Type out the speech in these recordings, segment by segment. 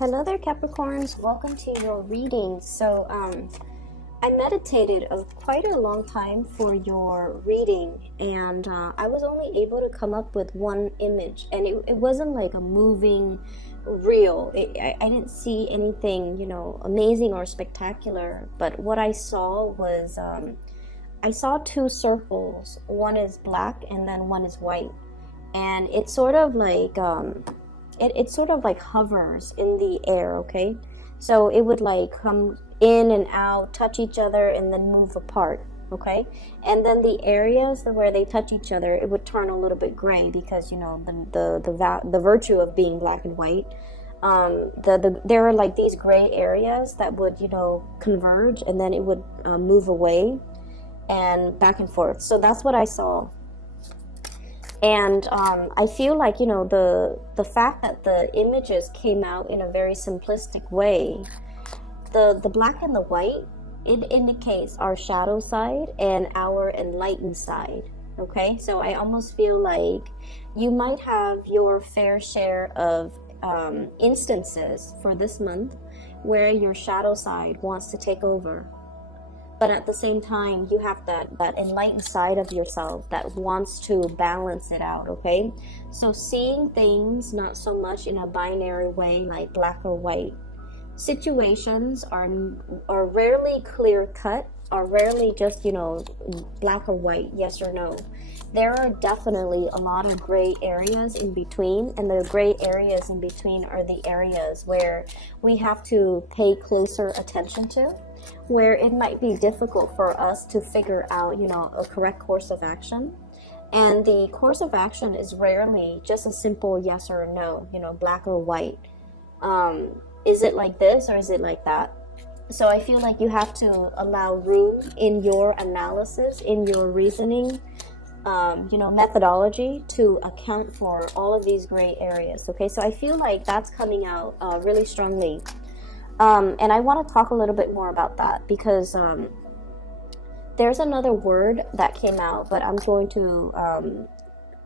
Hello there, Capricorns. Welcome to your reading. So I meditated quite a long time for your reading, and I was only able to come up with one image, and it wasn't like a moving reel. I didn't see anything, amazing or spectacular, but what I saw was I saw two circles. One is black and then one is white, and it's sort of like it sort of like hovers in the air. Okay, so it would like come in and out, touch each other, and then move apart. Okay, and then the areas where they touch each other, it would turn a little bit gray because the virtue of being black and white. There are like these gray areas that would converge, and then it would move away and back and forth. So that's what I saw. And I feel like the fact that the images came out in a very simplistic way, the black and the white, it indicates our shadow side and our enlightened side. Okay, so I almost feel like you might have your fair share of instances for this month where your shadow side wants to take over. But at the same time, you have that enlightened side of yourself that wants to balance it out, okay? So seeing things not so much in a binary way like black or white. Situations are rarely clear cut, are rarely just, black or white, yes or no. There are definitely a lot of gray areas in between, and the gray areas in between are the areas where we have to pay closer attention to, where it might be difficult for us to figure out, a correct course of action. And the course of action is rarely just a simple yes or a no, black or white. Is it like this or is it like that? So I feel like you have to allow room in your analysis, in your reasoning, methodology to account for all of these gray areas. Okay, so I feel like that's coming out really strongly. And I want to talk a little bit more about that because there's another word that came out, but I'm going to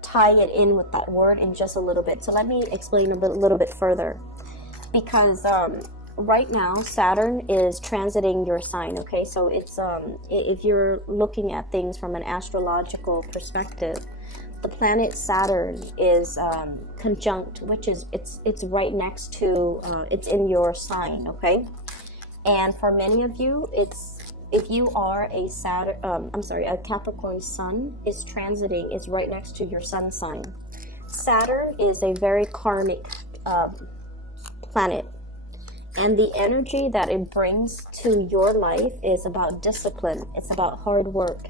tie it in with that word in just a little bit. So let me explain a little bit further. Because right now Saturn is transiting your sign. Okay, so it's if you're looking at things from an astrological perspective, the planet Saturn is conjunct, which is it's right next to it's in your sign. Okay, and for many of you, if you are a Capricorn sun is transiting, is right next to your sun sign. Saturn is a very karmic planet, and the energy that it brings to your life is about discipline. It's about hard work.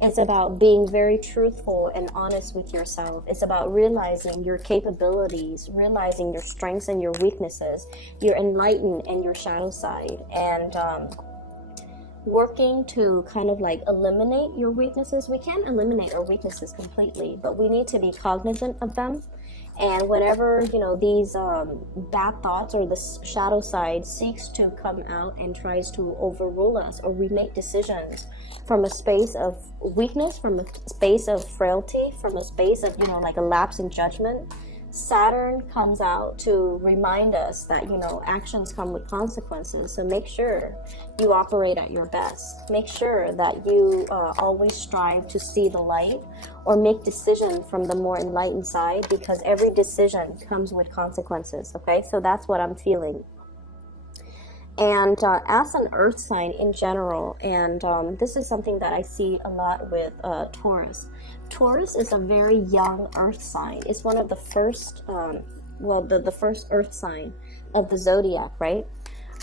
It's about being very truthful and honest with yourself. It's about realizing your capabilities, realizing your strengths and your weaknesses, your enlightened and your shadow side, and working to kind of like eliminate your weaknesses. We can't eliminate our weaknesses completely, but we need to be cognizant of them. And whenever these bad thoughts or the shadow side seeks to come out and tries to overrule us, or we make decisions from a space of weakness, from a space of frailty, from a space of like a lapse in judgment, Saturn comes out to remind us that actions come with consequences. So make sure you operate at your best. Make sure that you always strive to see the light or make decisions from the more enlightened side, because every decision comes with consequences. Okay, so that's what I'm feeling. And as an earth sign in general, and this is something that I see a lot with Taurus. Taurus is a very young earth sign. It's one of the first, the first earth sign of the zodiac, right?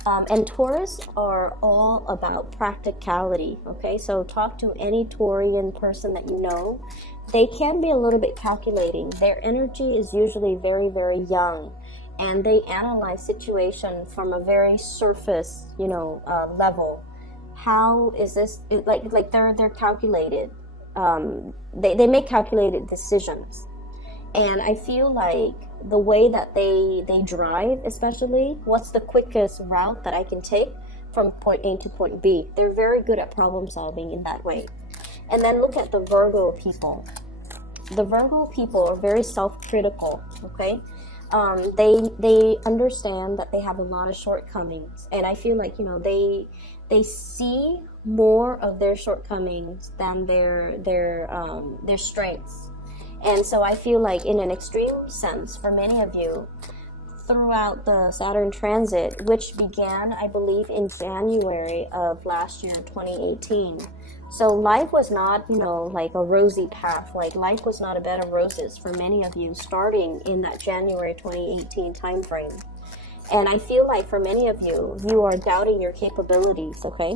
And Taurus are all about practicality, okay? So talk to any Taurian person that you know. They can be a little bit calculating. Their energy is usually very, very young, and they analyze situation from a very surface, level. How is this, like they're calculated. They make calculated decisions. And I feel like the way that they drive, especially, what's the quickest route that I can take from point A to point B? They're very good at problem solving in that way. And then look at the Virgo people. The Virgo people are very self-critical, okay? They understand that they have a lot of shortcomings, and I feel like, you know, they see more of their shortcomings than their strengths. And so I feel like, in an extreme sense, for many of you, throughout the Saturn transit, which began, I believe, in January of last year, 2018. So life was not, you know, like a rosy path. Like, life was not a bed of roses for many of you starting in that January 2018 time frame. And I feel like for many of you, you are doubting your capabilities, okay?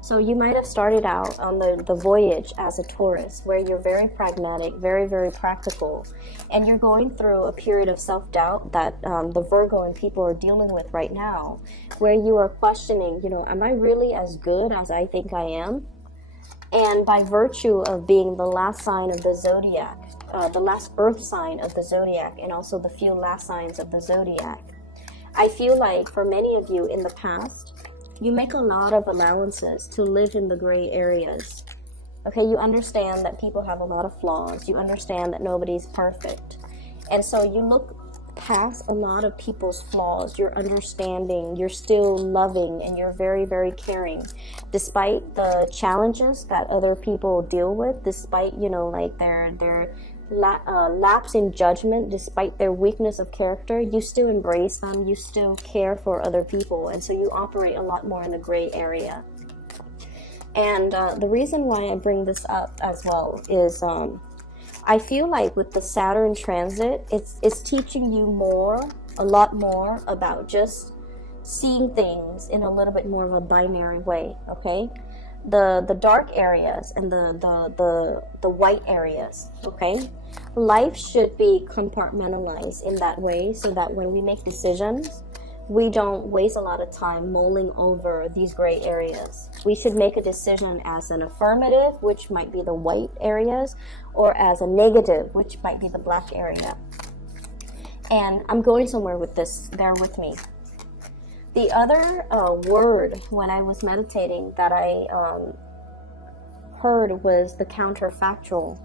So you might have started out on the voyage as a Taurus, where you're very pragmatic, very, very practical, and you're going through a period of self-doubt that the Virgo and people are dealing with right now, where you are questioning, you know, am I really as good as I think I am? And by virtue of being the last sign of the zodiac, the last earth sign of the zodiac, and also the few last signs of the zodiac, I feel like for many of you in the past, you make a lot of allowances to live in the gray areas. Okay, you understand that people have a lot of flaws. You understand that nobody's perfect. And so you look past a lot of people's flaws. You're understanding, you're still loving, and you're very, very caring. Despite the challenges that other people deal with, despite, you know, like their lapse in judgment, despite their weakness of character, you still embrace them, you still care for other people, and so you operate a lot more in the gray area. And the reason why I bring this up as well is I feel like with the Saturn transit, it's teaching you a lot more about just seeing things in a little bit more of a binary way, okay? The dark areas and the white areas, okay? Life should be compartmentalized in that way, so that when we make decisions, we don't waste a lot of time mulling over these gray areas. We should make a decision as an affirmative, which might be the white areas, or as a negative, which might be the black area. And I'm going somewhere with this, bear with me. The other word when I was meditating that I heard was the counterfactual.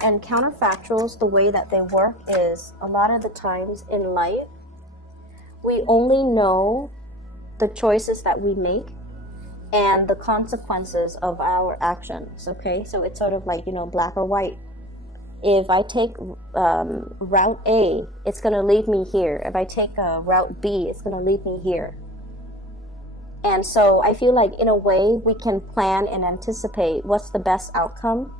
And counterfactuals, the way that they work is, a lot of the times in life, we only know the choices that we make and the consequences of our actions, okay? So it's sort of like, you know, black or white. If I take route A, it's going to lead me here. If I take route B, it's going to lead me here. And so I feel like, in a way, we can plan and anticipate what's the best outcome,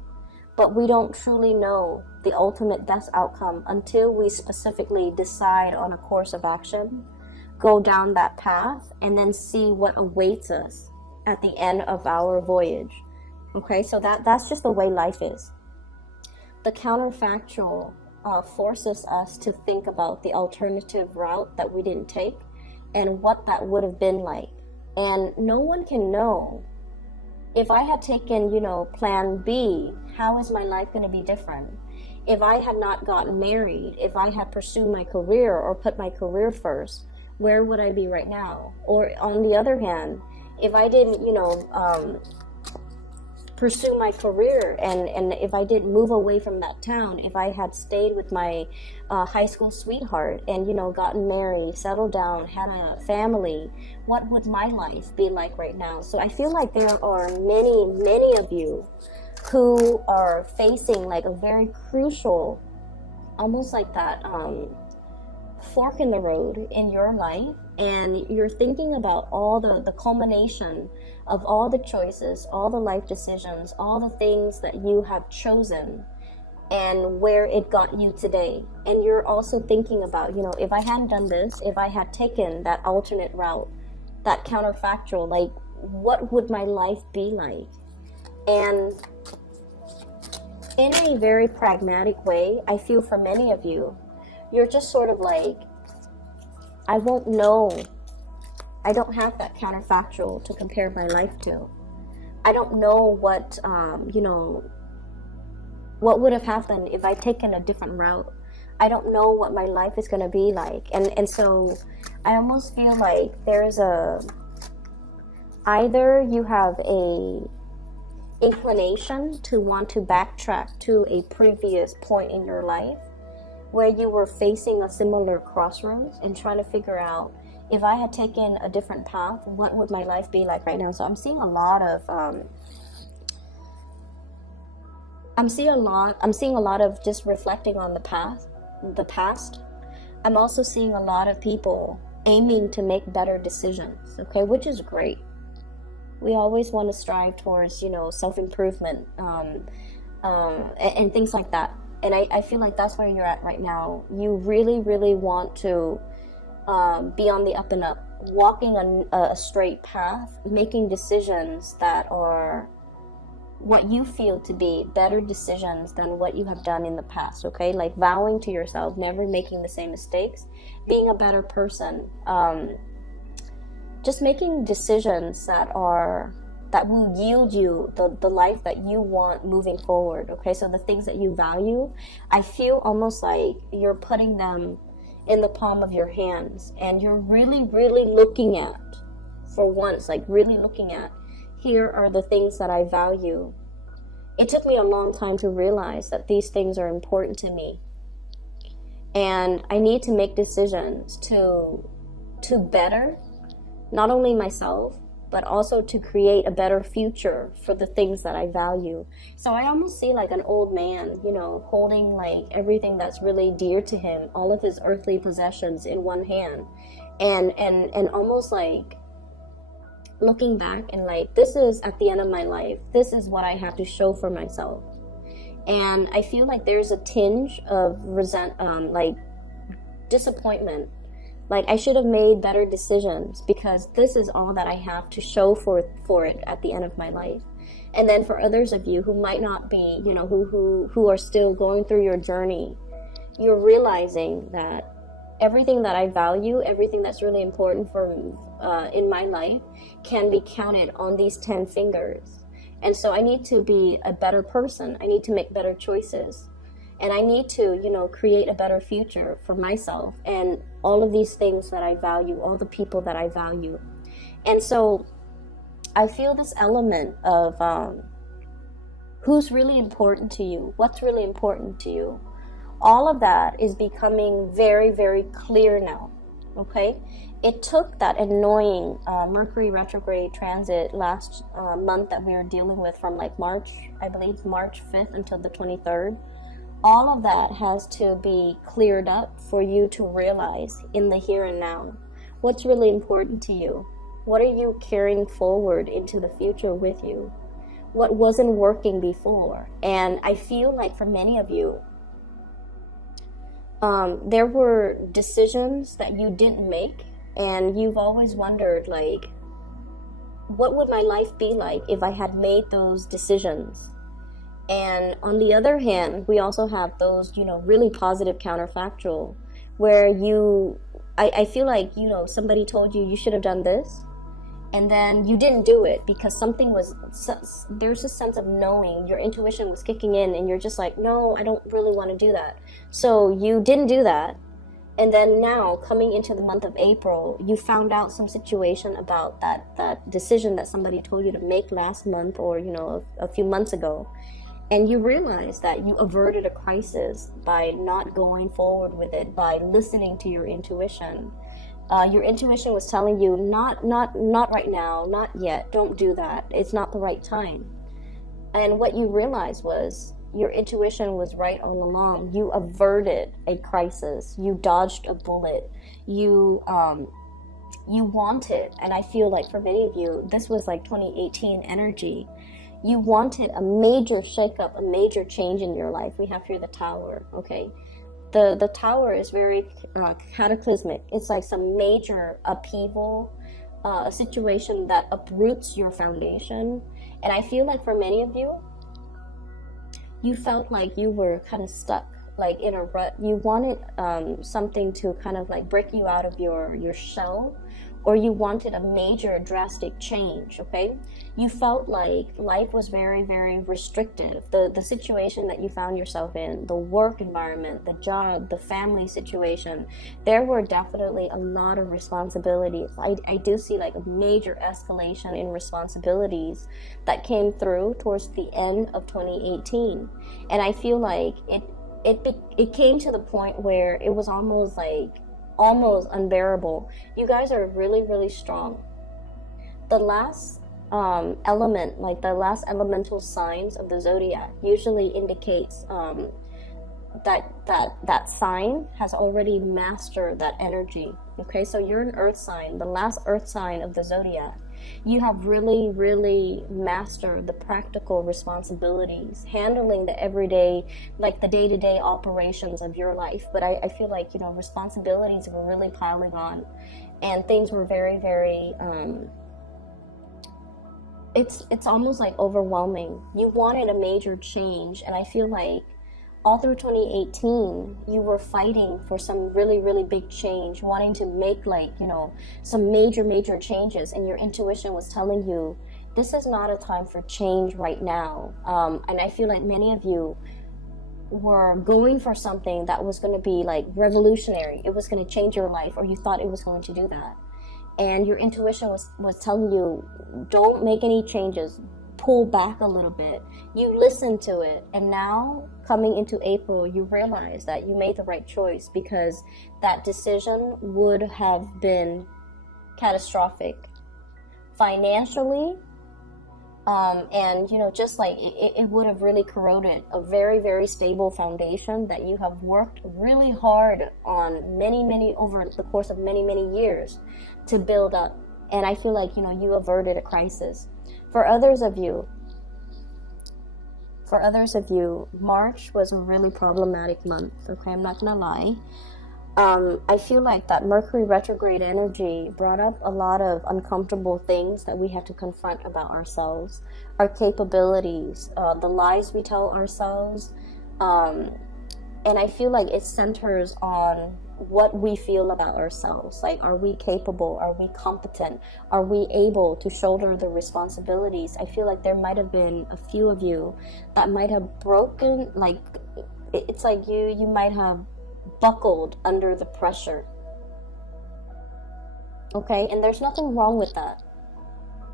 but we don't truly know the ultimate best outcome until we specifically decide on a course of action, go down that path, and then see what awaits us at the end of our voyage. Okay, so that's just the way life is. The counterfactual forces us to think about the alternative route that we didn't take and what that would have been like. And no one can know. If I had taken, you know, plan B, how is my life going to be different? If I had not gotten married, if I had pursued my career or put my career first, where would I be right now? Or on the other hand, if I didn't, you know, pursue my career, and if I didn't move away from that town, if I had stayed with my high school sweetheart and, you know, gotten married, settled down, had a family, what would my life be like right now? So I feel like there are many of you who are facing like a very crucial, almost like that fork in the road in your life, and you're thinking about all the culmination of all the choices, all the life decisions, all the things that you have chosen, and where it got you today. And you're also thinking about, you know, if I hadn't done this, if I had taken that alternate route, that counterfactual, like, what would my life be like? And in a very pragmatic way, I feel for many of you, you're just sort of like, I won't know. I don't have that counterfactual to compare my life to. I don't know what, you know, what would have happened if I'd taken a different route. I don't know what my life is going to be like. And so I almost feel like there's either you have a inclination to want to backtrack to a previous point in your life, where you were facing a similar crossroads and trying to figure out, if I had taken a different path, what would my life be like right now? So I'm seeing a lot of I'm seeing a lot of just reflecting on the past. I'm also seeing a lot of people aiming to make better decisions, okay, which is great. We always want to strive towards, self-improvement, and things like that. And I feel like that's where you're at right now. You really, really want to be on the up and up, walking on a straight path, making decisions that are what you feel to be better decisions than what you have done in the past, okay? Like vowing to yourself, never making the same mistakes, being a better person, just making decisions that will yield you the life that you want moving forward, okay? So the things that you value, I feel almost like you're putting them in the palm of your hands, and you're really, really looking at, for once, like really looking at, here are the things that I value. It took me a long time to realize that these things are important to me. And I need to make decisions to better, not only myself, but also to create a better future for the things that I value. So I almost see like an old man, holding like everything that's really dear to him, all of his earthly possessions in one hand. And almost like looking back and like, this is at the end of my life, this is what I have to show for myself. And I feel like there's a tinge of like disappointment, like I should have made better decisions, because this is all that I have to show for it at the end of my life. And then for others of you who might not be, who are still going through your journey, you're realizing that everything that I value, everything that's really important in my life, can be counted on these 10 fingers. And so I need to be a better person. I need to make better choices. And I need to, create a better future for myself and all of these things that I value, all the people that I value. And so I feel this element of who's really important to you, what's really important to you. All of that is becoming very, very clear now, okay? It took that annoying Mercury retrograde transit last month that we were dealing with from like March 5th until the 23rd. All of that has to be cleared up for you to realize in the here and now what's really important to you. What are you carrying forward into the future with you? What wasn't working before? And I feel like for many of you, there were decisions that you didn't make, and you've always wondered, like, what would my life be like if I had made those decisions? And on the other hand, we also have those, really positive counterfactual, where I feel like, somebody told you should have done this, and then you didn't do it because there's a sense of knowing, your intuition was kicking in, and you're just like, no, I don't really want to do that. So you didn't do that. And then now, coming into the month of April, you found out some situation about that decision that somebody told you to make last month or, a few months ago. And you realize that you averted a crisis by not going forward with it, by listening to your intuition. Your intuition was telling you, not right now, not yet, don't do that. It's not the right time. And what you realized was your intuition was right all along. You averted a crisis. You dodged a bullet. You wanted, and I feel like for many of you, this was like 2018 energy. You wanted a major shakeup, a major change in your life. We have here the Tower, okay? The Tower is very cataclysmic. It's like some major upheaval, a situation that uproots your foundation. And I feel like for many of you, you felt like you were kind of stuck, like in a rut. You wanted something to kind of like break you out of your shell, or you wanted a major drastic change, okay? You felt like life was very, very restrictive. The situation that you found yourself in, the work environment, the job, the family situation, there were definitely a lot of responsibilities. I do see like a major escalation in responsibilities that came through towards the end of 2018. And I feel like it came to the point where it was almost unbearable. You guys are really, really strong. The last element, like the last elemental signs of the zodiac, usually indicates that sign has already mastered that energy. Okay, so you're an earth sign, the last earth sign of the zodiac. You have really, really mastered the practical responsibilities, handling the everyday, like the day-to-day operations of your life. But I feel like, you know, responsibilities were really piling on, and things were very, very, it's almost like overwhelming. You wanted a major change, and I feel like all through 2018, you were fighting for some really, really big change, wanting to make, like, you know, some major, major changes. And your intuition was telling you, this is not a time for change right now. And I feel like many of you were going for something that was going to be like revolutionary. It was going to change your life, or you thought it was going to do that. And your intuition was telling you, don't make any changes. Pull back a little bit. You listened to it, and now coming into April, you realize that you made the right choice, because that decision would have been catastrophic financially, and you know, just like it would have really corroded a very, very stable foundation that you have worked really hard on many over the course of many years to build up. And I feel like, you know, you averted a crisis. For others of you, March was a really problematic month. Okay, I'm not gonna lie. I feel like that Mercury retrograde energy brought up a lot of uncomfortable things that we have to confront about ourselves, our capabilities, the lies we tell ourselves, and I feel like it centers on what we feel about ourselves. Like, are we capable? Are we competent? Are we able to shoulder the responsibilities? I feel like there might have been a few of you that might have broken, like, it's like you might have buckled under the pressure. Okay, and there's nothing wrong with that.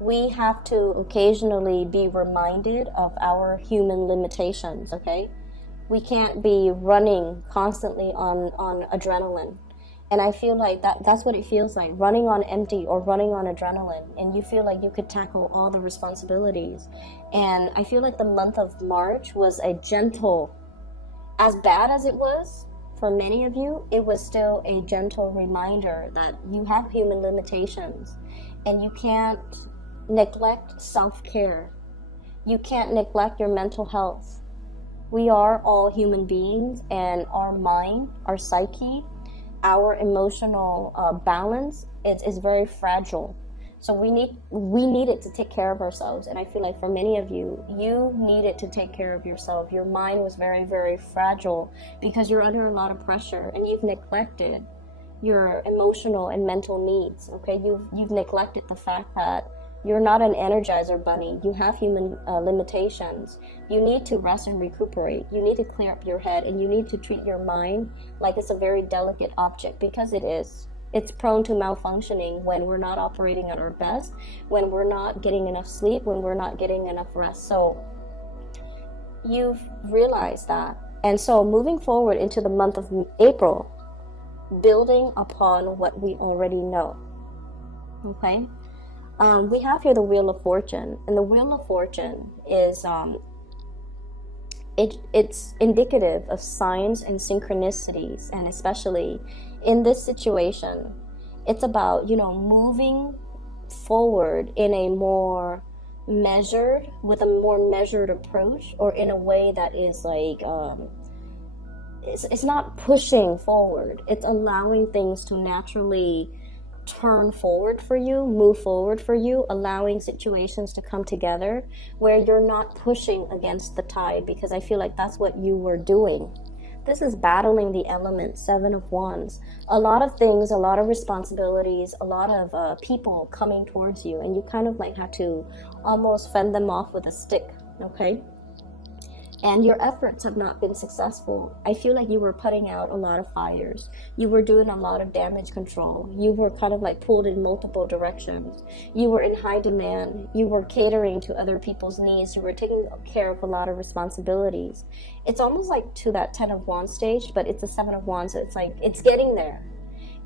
We have to occasionally be reminded of our human limitations, okay? We can't be running constantly on adrenaline. And I feel like that's what it feels like, running on empty or running on adrenaline. And you feel like you could tackle all the responsibilities. And I feel like the month of March was a gentle, as bad as it was for many of you, it was still a gentle reminder that you have human limitations. And you can't neglect self-care. You can't neglect your mental health. We are all human beings, and our mind, our psyche, our emotional balance is very fragile. So we needed to take care of ourselves. And I feel like for many of you, you needed to take care of yourself. Your mind was very, very fragile because you're under a lot of pressure, and you've neglected your emotional and mental needs. Okay, you've neglected the fact that you're not an Energizer bunny. You have human limitations. You need to rest and recuperate. You need to clear up your head, and you need to treat your mind like it's a very delicate object, because it is. It's prone to malfunctioning when we're not operating at our best, when we're not getting enough sleep, when we're not getting enough rest. So you've realized that. And so moving forward into the month of April, building upon what we already know. Okay? We have here the Wheel of Fortune, and the Wheel of Fortune is it's indicative of signs and synchronicities, and especially in this situation, it's about, you know, moving forward in a more measured, with a more measured approach, or in a way that is like it's not pushing forward. It's allowing things to naturally turn forward for you, move forward for you, allowing situations to come together where you're not pushing against the tide, because I feel like that's what you were doing. This is battling the elements, 7 of Wands. A lot of things, a lot of responsibilities, a lot of people coming towards you, and you kind of like have to almost fend them off with a stick, okay? and your efforts have not been successful. I feel like you were putting out a lot of fires. You were doing a lot of damage control. You were kind of like pulled in multiple directions. You were in high demand. You were catering to other people's needs. You were taking care of a lot of responsibilities. It's almost like to that 10 of Wands stage, but it's a 7 of Wands. So it's like, it's getting there.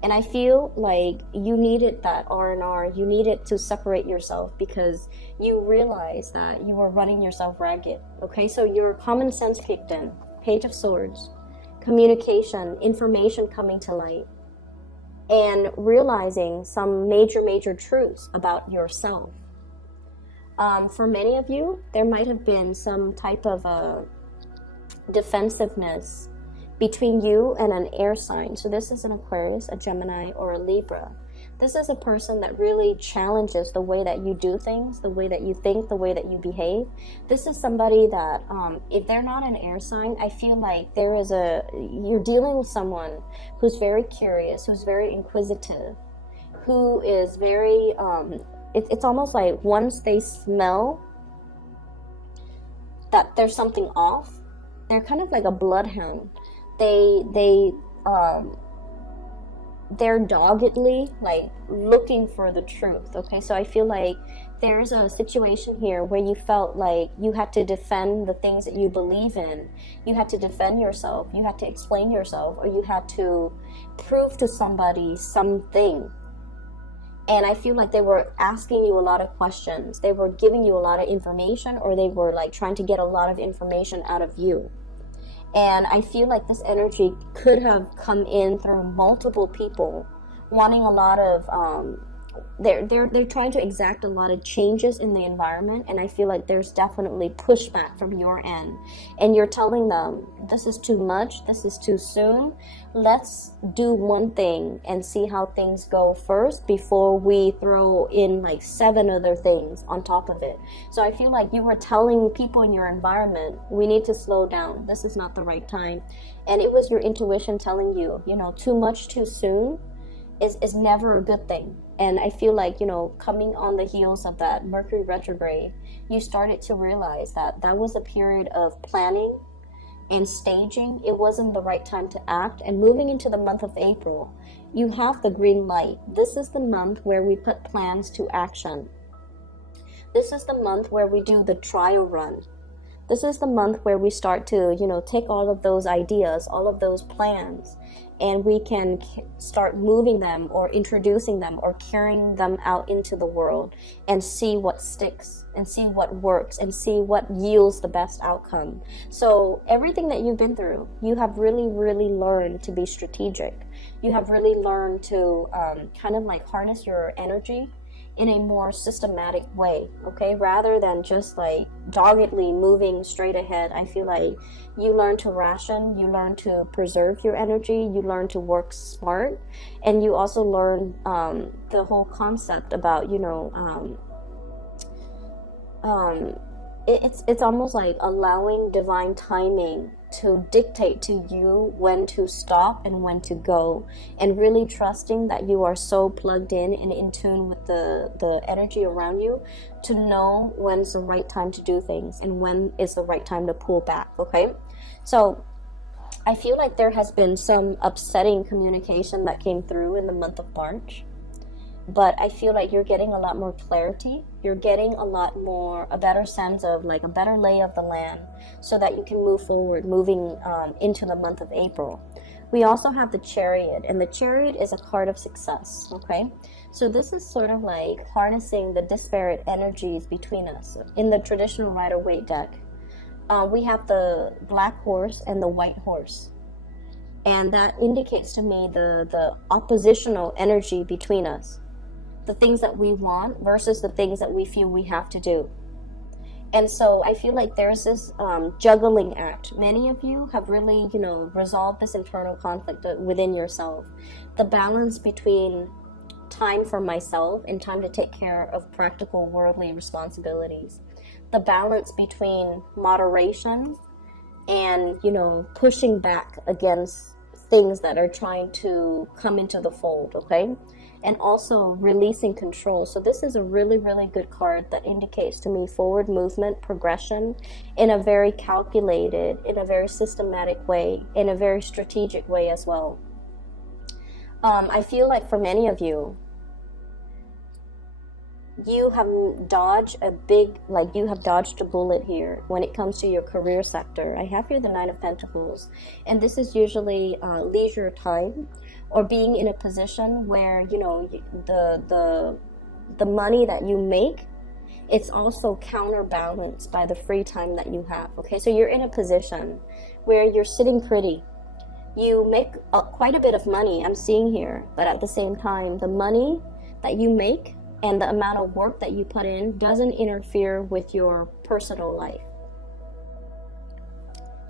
And I feel like you needed that R&R. You needed to separate yourself because you realized that you were running yourself ragged. Okay, so your common sense kicked in. Page of Swords, communication, information coming to light, and realizing some major truths about yourself. For many of you, there might have been some type of defensiveness between you and an air sign. So this is an Aquarius, a Gemini, or a Libra. This is a person that really challenges the way that you do things, the way that you think, the way that you behave. This is somebody that, if they're not an air sign, I feel like you're dealing with someone who's very curious, who's very inquisitive, who is very, it's almost like once they smell that there's something off, they're kind of like a bloodhound. They're doggedly like looking for the truth. Okay, so I feel like there's a situation here where you felt like you had to defend the things that you believe in. You had to defend yourself, you had to explain yourself, or you had to prove to somebody something. And I feel like they were asking you a lot of questions. They were giving you a lot of information, or they were like trying to get a lot of information out of you. And I feel like this energy could have come in through multiple people wanting a lot of, they're trying to exact a lot of changes in the environment. And I feel like there's definitely pushback from your end. And you're telling them, this is too much, this is too soon. Let's do one thing and see how things go first before we throw in like 7 other things on top of it. So I feel like you were telling people in your environment, we need to slow down. This is not the right time. And it was your intuition telling you, too much too soon is never a good thing. And I feel like, coming on the heels of that Mercury retrograde, you started to realize that that was a period of planning and staging. It wasn't the right time to act. And moving into the month of April, you have the green light. This is the month where we put plans to action. This is the month where we do the trial run. This is the month where we start to, take all of those ideas, all of those plans, and we can start moving them or introducing them or carrying them out into the world and see what sticks and see what works and see what yields the best outcome. So everything that you've been through, you have really learned to be strategic. You have really learned to kind of like harness your energy in a more systematic way, okay? Rather than just like doggedly moving straight ahead. I feel like you learn to ration, you learn to preserve your energy, you learn to work smart, and you also learn the whole concept about, it's almost like allowing divine timing to dictate to you when to stop and when to go, and really trusting that you are so plugged in and in tune with the energy around you to know when's the right time to do things and when is the right time to pull back. Okay, so I feel like there has been some upsetting communication that came through in the month of March, but I feel like you're getting a lot more clarity. You're getting a better sense of like a better lay of the land so that you can move forward, moving into the month of April. We also have the Chariot, and the Chariot is a card of success, okay? So this is sort of like harnessing the disparate energies between us. In the traditional Rider-Waite deck, we have the black horse and the white horse. And that indicates to me the oppositional energy between us. The things that we want versus the things that we feel we have to do. And so I feel like there's this juggling act. Many of you have really, resolved this internal conflict within yourself. The balance between time for myself and time to take care of practical worldly responsibilities. The balance between moderation and, pushing back against things that are trying to come into the fold, okay? And also releasing control. So this is a really, really good card that indicates to me forward movement, progression in a very calculated, in a very systematic way, in a very strategic way as well. I feel like for many of you, you have dodged a bullet here when it comes to your career sector. I have here the Nine of Pentacles, and this is usually leisure time, or being in a position where, you know, the money that you make, it's also counterbalanced by the free time that you have. Okay, so you're in a position where you're sitting pretty. You make quite a bit of money, I'm seeing here, but at the same time, the money that you make and the amount of work that you put in doesn't interfere with your personal life.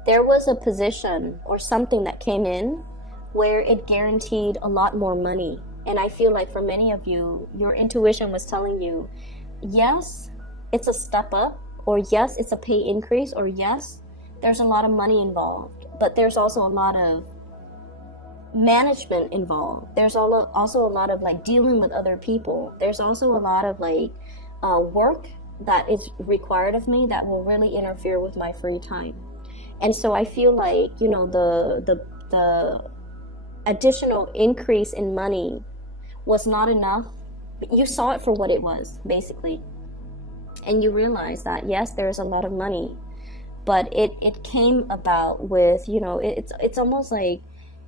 There was a position or something that came in where it guaranteed a lot more money. And I feel like for many of you, your intuition was telling you, yes, it's a step up, or yes, it's a pay increase, or yes, there's a lot of money involved, but there's also a lot of management involved. There's also a lot of like dealing with other people. There's also a lot of like work that is required of me that will really interfere with my free time. And so I feel like, you know, the additional increase in money was not enough. You saw it for what it was, basically, and you realize that yes, there's a lot of money, but it came about with, you know, it's almost like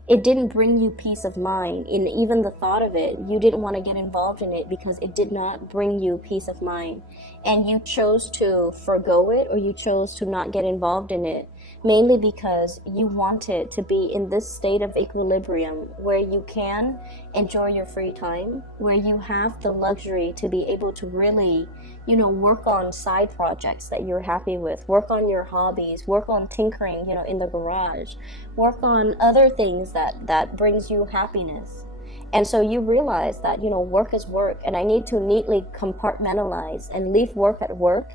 it didn't bring you peace of mind. In even the thought of it, you didn't want to get involved in it because it did not bring you peace of mind, and you chose to forgo it, or you chose to not get involved in it, mainly because you wanted to be in this state of equilibrium where you can enjoy your free time, where you have the luxury to be able to really, you know, work on side projects that you're happy with, work on your hobbies, work on tinkering, you know, in the garage, work on other things that brings you happiness. And so you realize that, you know, work is work, and I need to neatly compartmentalize and leave work at work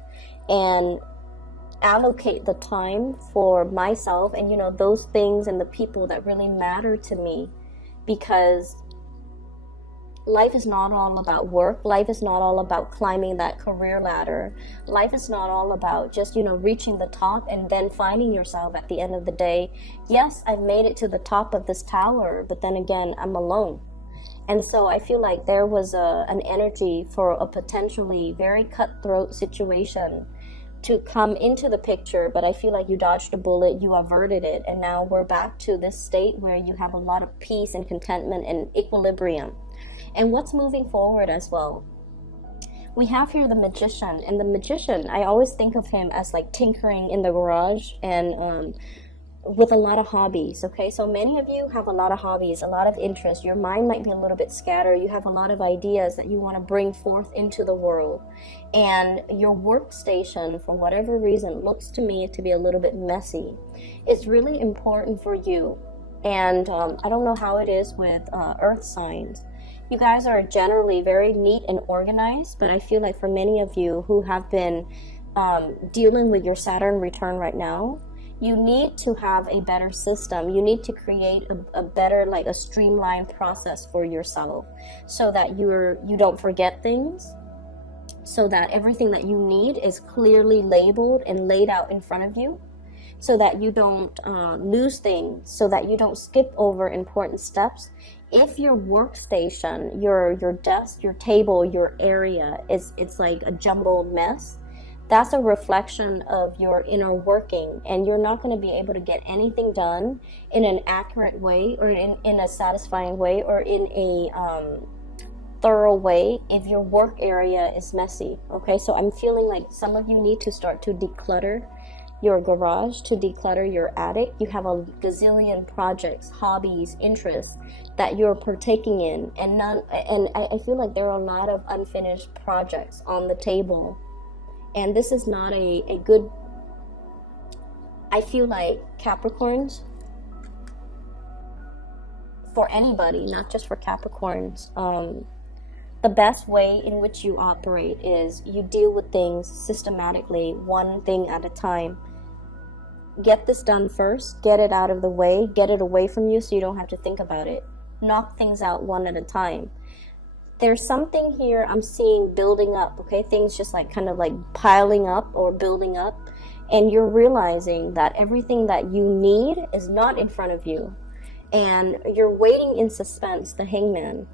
and allocate the time for myself and, you know, those things and the people that really matter to me, because life is not all about work. Life is not all about climbing that career ladder. Life is not all about just, you know, reaching the top and then finding yourself at the end of the day, yes, I've made it to the top of this tower, but then again, I'm alone. And so I feel like there was an energy for a potentially very cutthroat situation to come into the picture, but I feel like you dodged a bullet, you averted it, and now we're back to this state where you have a lot of peace and contentment and equilibrium. And what's moving forward as well? We have here the Magician, and the Magician, I always think of him as like tinkering in the garage and with a lot of hobbies, okay? So many of you have a lot of hobbies, a lot of interest. Your mind might be a little bit scattered. You have a lot of ideas that you want to bring forth into the world. And your workstation, for whatever reason, looks to me to be a little bit messy. It's really important for you. And I don't know how it is with earth signs. You guys are generally very neat and organized, but I feel like for many of you who have been dealing with your Saturn return right now, you need to have a better system. You need to create a better, like a streamlined process for yourself, so that you don't forget things, so that everything that you need is clearly labeled and laid out in front of you, so that you don't lose things, so that you don't skip over important steps. If your workstation, your desk, your table, your area it's like a jumbled mess, that's a reflection of your inner working, and you're not going to be able to get anything done in an accurate way, or in a satisfying way, or in a thorough way if your work area is messy. Okay, so I'm feeling like some of you need to start to declutter your garage, to declutter your attic. You have a gazillion projects, hobbies, interests that you're partaking in, and I feel like there are a lot of unfinished projects on the table. And this is not a good, I feel like Capricorns, for anybody, not just for Capricorns, the best way in which you operate is you deal with things systematically, one thing at a time. Get this done first, get it out of the way, get it away from you so you don't have to think about it. Knock things out one at a time. There's something here I'm seeing building up, okay? Things just like kind of like piling up or building up, and you're realizing that everything that you need is not in front of you, and you're waiting in suspense, the Hangman.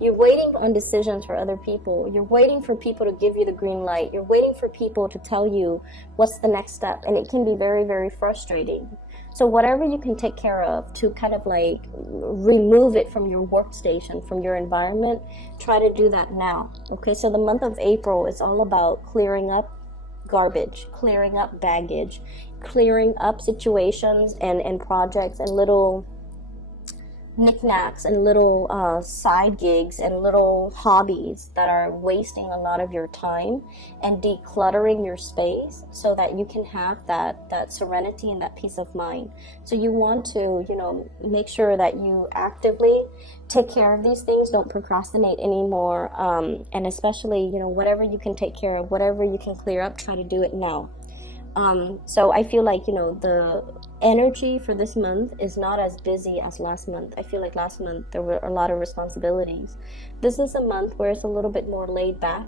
You're waiting on decisions for other people. You're waiting for people to give you the green light. You're waiting for people to tell you what's the next step. And it can be very, very frustrating. So whatever you can take care of to kind of like remove it from your workstation, from your environment, try to do that now. Okay, so the month of April is all about clearing up garbage, clearing up baggage, clearing up situations and projects and little knickknacks and little side gigs and little hobbies that are wasting a lot of your time, and decluttering your space so that you can have that serenity and that peace of mind. So you want to, you know, make sure that you actively take care of these things. Don't procrastinate anymore, and especially, you know, whatever you can take care of, whatever you can clear up, try to do it now. So I feel like, you know, the energy for this month is not as busy as last month. I feel like last month there were a lot of responsibilities. This is a month where it's a little bit more laid back.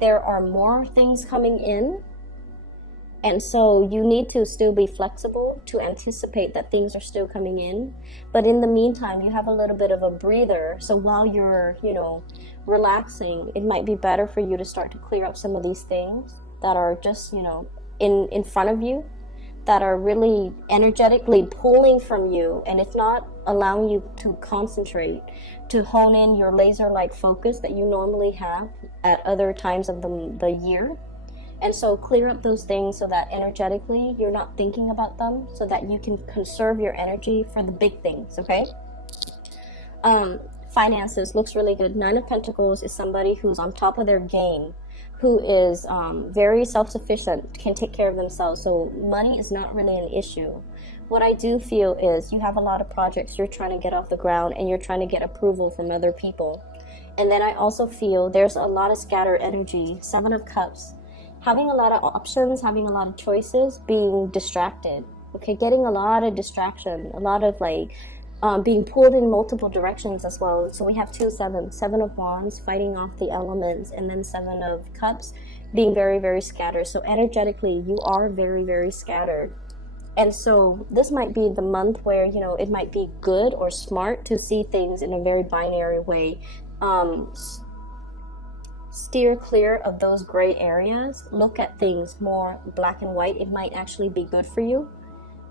There are more things coming in, and so you need to still be flexible to anticipate that things are still coming in. But in the meantime, you have a little bit of a breather. So while you're, you know, relaxing, it might be better for you to start to clear up some of these things that are just, you know, in front of you, that are really energetically pulling from you, and it's not allowing you to concentrate, to hone in your laser-like focus that you normally have at other times of the year. And so clear up those things so that energetically you're not thinking about them, so that you can conserve your energy for the big things, okay? Finances looks really good. 9 of Pentacles is somebody who's on top of their game, who is very self-sufficient, can take care of themselves. So money is not really an issue. What I do feel is you have a lot of projects you're trying to get off the ground, and you're trying to get approval from other people. And then I also feel there's a lot of scattered energy. 7 of Cups. Having a lot of options, having a lot of choices, being distracted. Okay, getting a lot of distraction, a lot of like being pulled in multiple directions as well. So we have 2 7s, 7 of Wands, fighting off the elements, and then 7 of Cups, being very, very scattered. So energetically, you are very, very scattered. And so this might be the month where, you know, it might be good or smart to see things in a very binary way. Steer clear of those gray areas. Look at things more black and white. It might actually be good for you.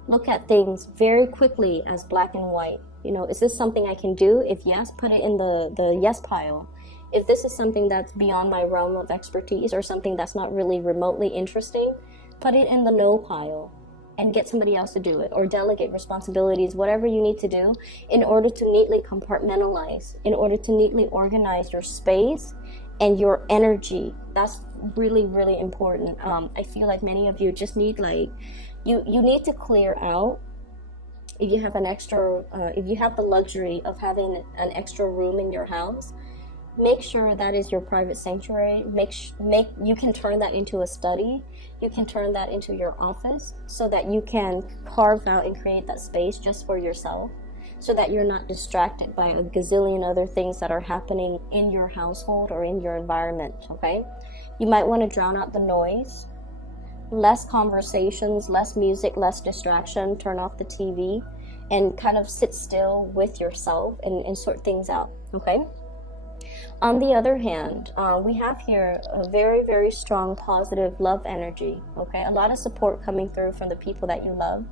Look at things very quickly as black and white. You know, is this something I can do? If yes, put it in the yes pile. If this is something that's beyond my realm of expertise, or something that's not really remotely interesting, put it in the no pile and get somebody else to do it, or delegate responsibilities, whatever you need to do in order to neatly compartmentalize, in order to neatly organize your space and your energy. That's really, really important. I feel like many of you just need like, you need to clear out. If you have an extra, if you have the luxury of having an extra room in your house, make sure that is your private sanctuary. You can turn that into a study. You can turn that into your office, so that you can carve out and create that space just for yourself, so that you're not distracted by a gazillion other things that are happening in your household or in your environment, okay? You might want to drown out the noise. Less conversations, less music, less distraction. Turn off the TV and kind of sit still with yourself and sort things out, okay? On the other hand, we have here a very, very strong positive love energy, okay? A lot of support coming through from the people that you love.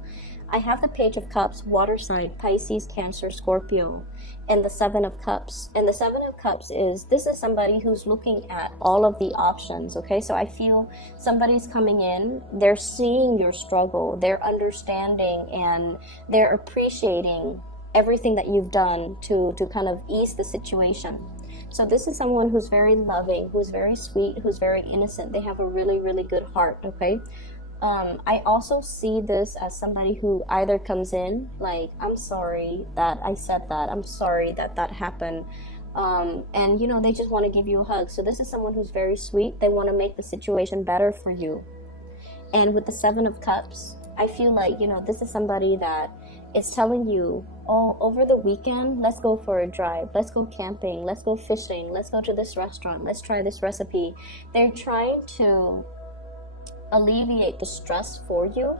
I have the Page of Cups, water sign, Pisces, Cancer, Scorpio, and the 7 of Cups. And the 7 of Cups this is somebody who's looking at all of the options, okay? So I feel somebody's coming in, they're seeing your struggle, they're understanding, and they're appreciating everything that you've done to kind of ease the situation. So this is someone who's very loving, who's very sweet, who's very innocent. They have a really, really good heart, okay? I also see this as somebody who either comes in like, I'm sorry that I said that, I'm sorry that that happened, and you know, they just want to give you a hug. So this is someone who's very sweet. They want to make the situation better for you. And with the 7 of Cups, I feel like, this is somebody that is telling you, oh, over the weekend, let's go for a drive, let's go camping, let's go fishing, let's go to this restaurant, let's try this recipe. They're trying to alleviate the stress for you,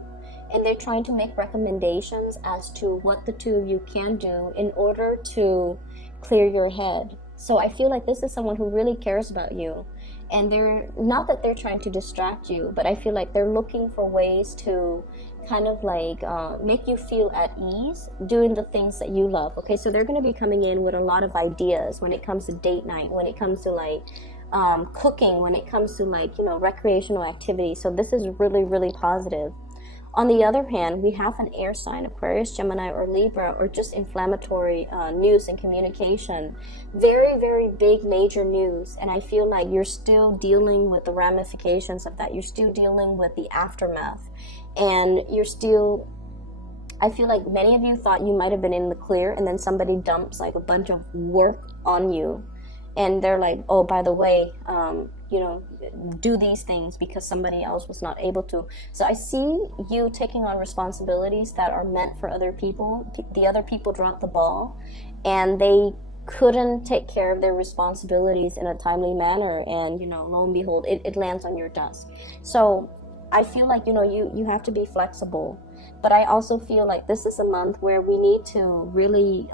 and they're trying to make recommendations as to what the two of you can do in order to clear your head. So I feel like this is someone who really cares about you, and they're not that they're trying to distract you, but I feel like they're looking for ways to kind of like make you feel at ease doing the things that you love. Okay, so they're going to be coming in with a lot of ideas when it comes to date night, when it comes to like cooking, when it comes to like recreational activities. So this is really, really positive. On the other hand, we have an air sign, Aquarius, Gemini, or Libra, or just inflammatory news and communication. Very, very big, major news. And I feel like you're still dealing with the ramifications of that. You're still dealing with the aftermath. And I feel like many of you thought you might have been in the clear, and then somebody dumps like a bunch of work on you. And they're like, oh, by the way, do these things because somebody else was not able to. So I see you taking on responsibilities that are meant for other people. The other people dropped the ball, and they couldn't take care of their responsibilities in a timely manner. And, lo and behold, it lands on your desk. So I feel like, you have to be flexible. But I also feel like this is a month where we need to really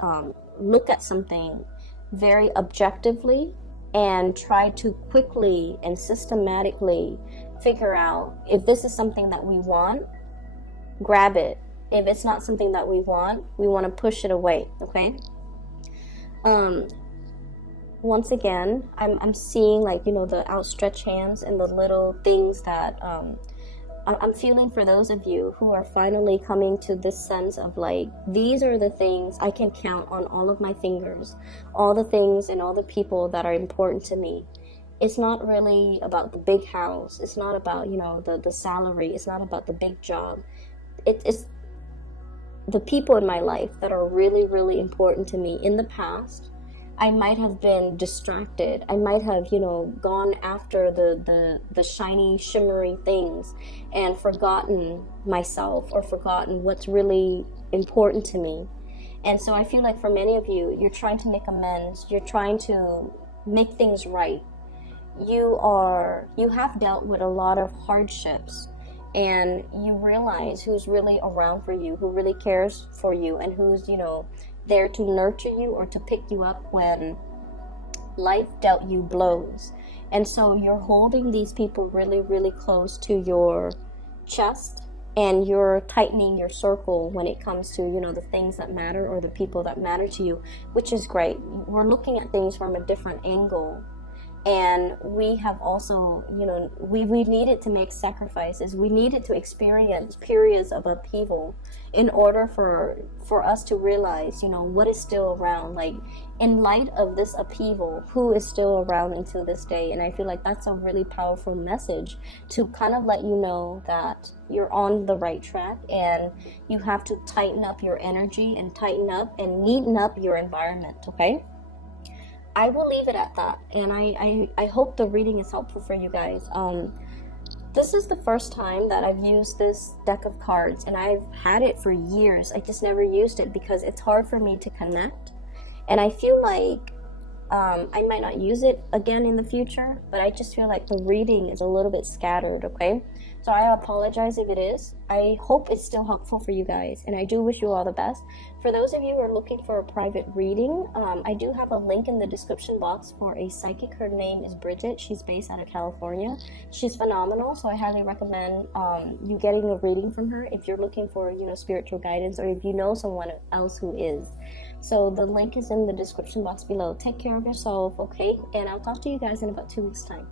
look at something very objectively and try to quickly and systematically figure out if this is something that we want, grab it. If it's not something that we want to push it away, okay? Once again, I'm seeing like, the outstretched hands and the little things that I'm feeling for those of you who are finally coming to this sense of like, these are the things I can count on all of my fingers, all the things and all the people that are important to me. It's not really about the big house. It's not about, the salary. It's not about the big job. It's the people in my life that are really, really important to me. In the past, I might have been distracted. I might have, gone after the shiny, shimmery things and forgotten myself or forgotten what's really important to me. And so I feel like for many of you, you're trying to make amends. You're trying to make things right. You have dealt with a lot of hardships, and you realize who's really around for you, who really cares for you, and who's, there to nurture you or to pick you up when life dealt you blows. And so you're holding these people really, really close to your chest, and you're tightening your circle when it comes to, the things that matter or the people that matter to you, which is great. We're looking at things from a different angle. And we have also, we needed to make sacrifices. We needed to experience periods of upheaval in order for us to realize, what is still around. Like, in light of this upheaval, who is still around until this day? And I feel like that's a really powerful message to kind of let you know that you're on the right track, and you have to tighten up your energy and tighten up and neaten up your environment, okay? I will leave it at that, and I hope the reading is helpful for you guys. This is the first time that I've used this deck of cards, and I've had it for years. I just never used it because it's hard for me to connect, and I feel like I might not use it again in the future, but I just feel like the reading is a little bit scattered, okay? So I apologize if it is. I hope it's still helpful for you guys, and I do wish you all the best. For those of you who are looking for a private reading, I do have a link in the description box for a psychic. Her name is Bridget. She's based out of California. She's phenomenal, so I highly recommend you getting a reading from her if you're looking for, spiritual guidance, or if you know someone else who is. So the link is in the description box below. Take care of yourself, okay? And I'll talk to you guys in about 2 weeks' time.